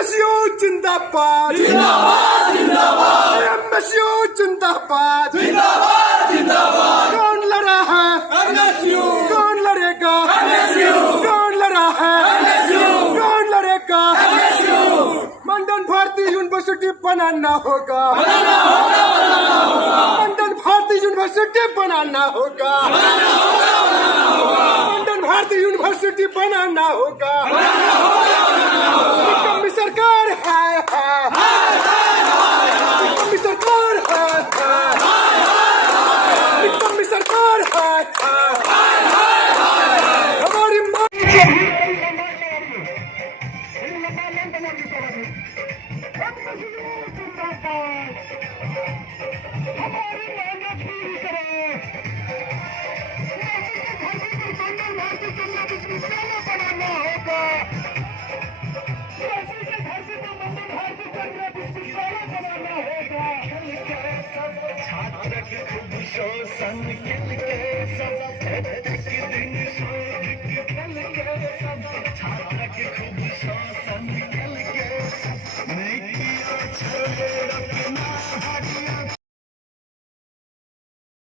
MSU जिंदाबाद जिंदाबाद जिंदाबाद एमएसयू जिंदाबाद जिंदाबाद जिंदाबाद। कौन लड़ा है एमएसयू कौन लड़ेगा एमएसयू कौन लड़ा है एमएसयू कौन लड़ेगा एमएसयू। मंडन भारती यूनिवर्सिटी बनाना होगा बनाना होगा बनाना होगा मंडन भारती यूनिवर्सिटी बनाना होगा बनाना होगा बनाना होगा मंडन भारती यूनिवर्सिटी बनाना होगा बनाना होगा बनाना होगा। निकम्मी सरकार है निकम्मी सरकार है निकम्मी सरकार है हमारी मांग शोषण के सब एक दिन शोध कल के सब छात्र के खूब शोषण कल के नहीं किया छोड़े रखना